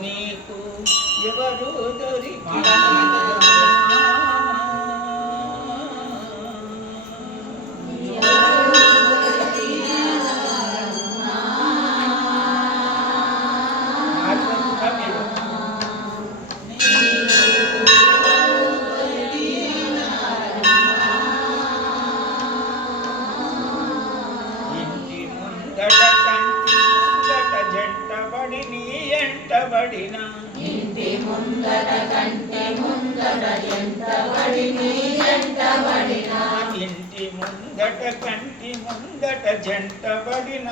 నీకు ఎవరు దొరికి జంటబడిన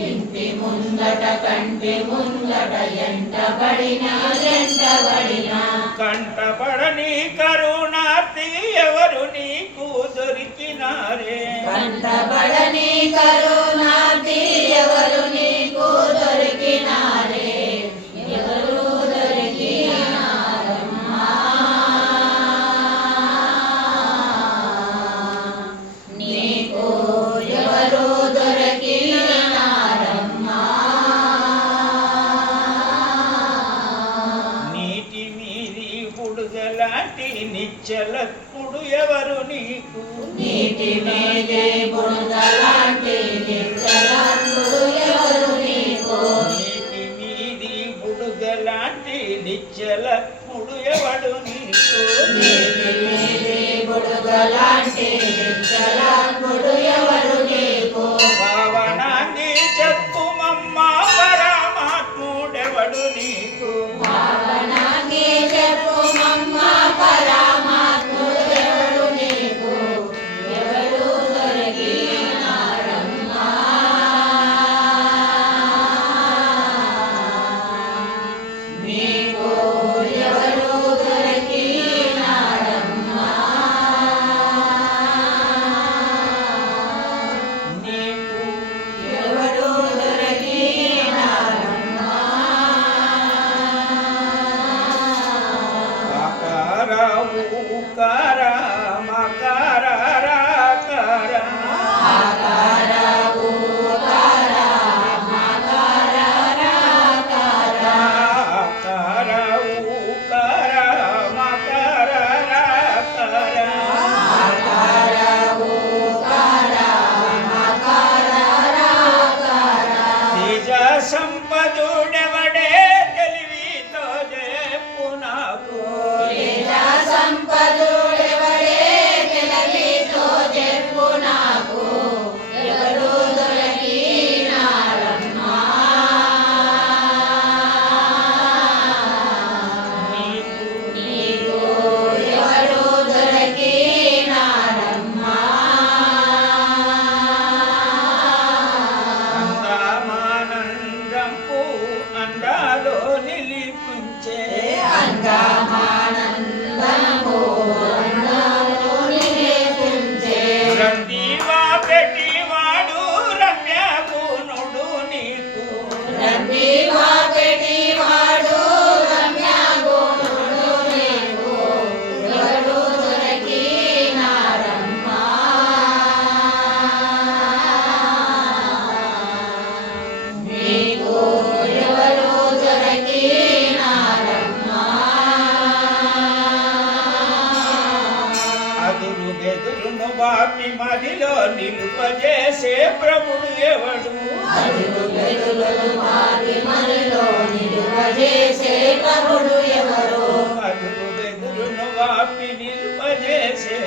ఇంటి ముందట కంటి ముందట ఎంతబడిన ఎంతబడిన కంటపడని కరుణార్తి ఎవరు నీకు దొరికినారే? కంటబడని కరుణార్థి ఎవరు నీకు. నీటి మీదే బుడగలాంటి నిచ్చలంతుడు ఎవరు నీకు? నీటి మీది బుడుగలాంటి నిచ్చలప్పుడు ఎవడు నీకు? నీటి మీదే బుడగలాంటి నిచ్చలంతుడు ఎవరు నీకు? పావనాన్ని చెప్పుమమ్మ పరమాత్ముడెవడు నీకు సంపదుడెవడే తెలివితో చెప్పు నాకు మదిలో నిలుపజేసే ప్రభుడు ఎవడు? అడుగు వెలుగులు మాది మనలో నిలువజేసే అదురు బెదురును వాపి నిలుపజేసే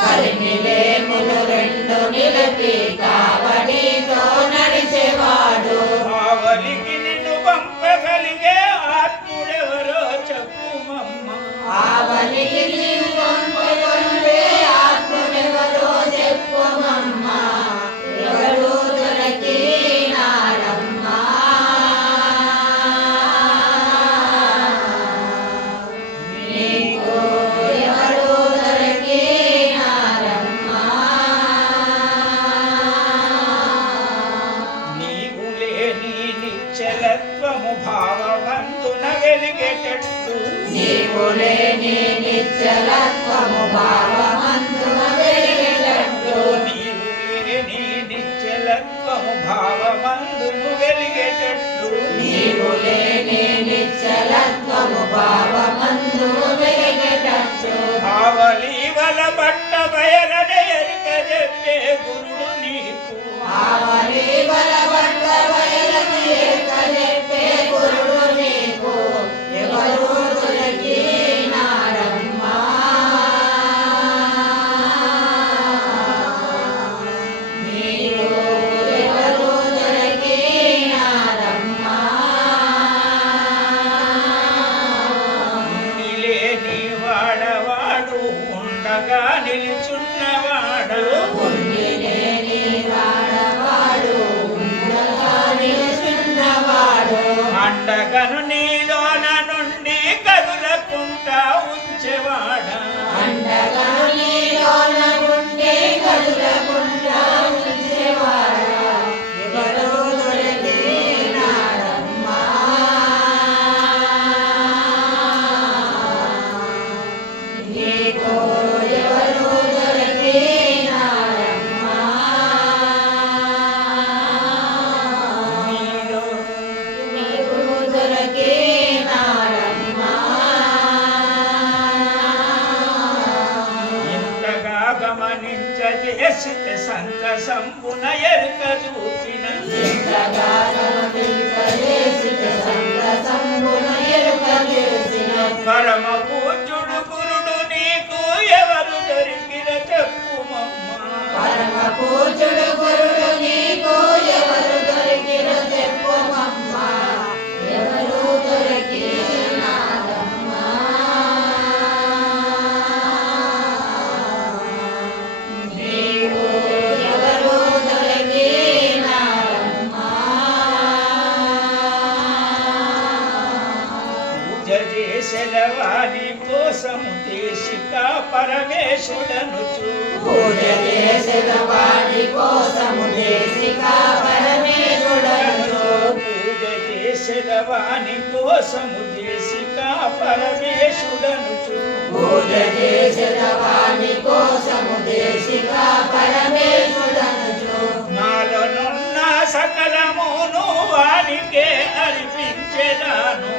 కలిమిలేములు రెండు నిలిపి జీవులేని నిశ్చలత్వము భావమందున వెలిగేటట్లు నీవులేని నిశ్చలత్వము భావమందును వెలిగేటట్లు నీవులేని నిశ్చలత్వము భావమందును వెలిగేటట్లు భావలీవల పట్ట బయలనే ఎరుక చెప్పే గురుడు ಪಂಚವಾಡ మోసము చేసి పరమేశుడనుచు భూజ చేసిన వాణి కోసము దేశికా పరమేశుడనుచు నాలోనున్న సకలమును వానికే అర్పించెదను.